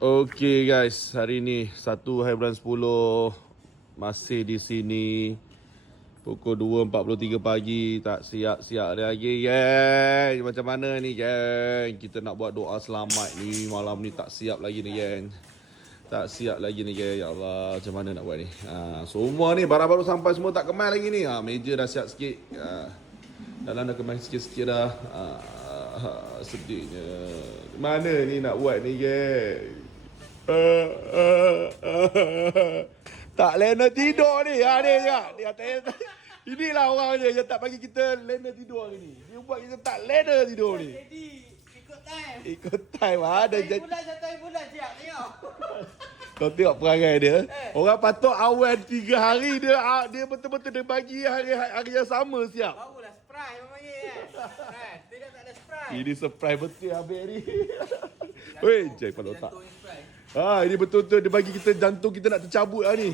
Okay guys, hari ni 1 hari bulan 10 masih di sini pukul 2.43 pagi tak siap-siap lagi geng. Macam mana ni geng? Kita nak buat doa selamat ni malam ni tak siap lagi ni geng. Tak siap lagi ni geng. Ya Allah, macam mana nak buat ni? Ha, semua ni barang baru sampai semua tak kemas lagi ni. Ha, meja dah siap sikit. Ha, dalam dah kemas sikit-sikit dah. Ha, ha, sedihnya. Mana ni nak buat ni geng? tak lena tidur ni. Ha ni. Dia kata Inilah orang dia yang tak bagi kita lena tidur hari ni. Dia buat kita tak lena tidur ni. Jadi ikut time. Ikut time ada Satu jadi. bulan satu bulan siap tengok. Kau tengok perangai dia. Orang patut awal tiga hari dia dia betul-betul dia bagi hari hari yang sama siap. Barulah spray orang Tidak tak ada spray. Ini surprise betul habis ni. Weh, jai pada otak. Ha, ini betul-betul dia bagi kita jantung kita nak tercabut lah ni.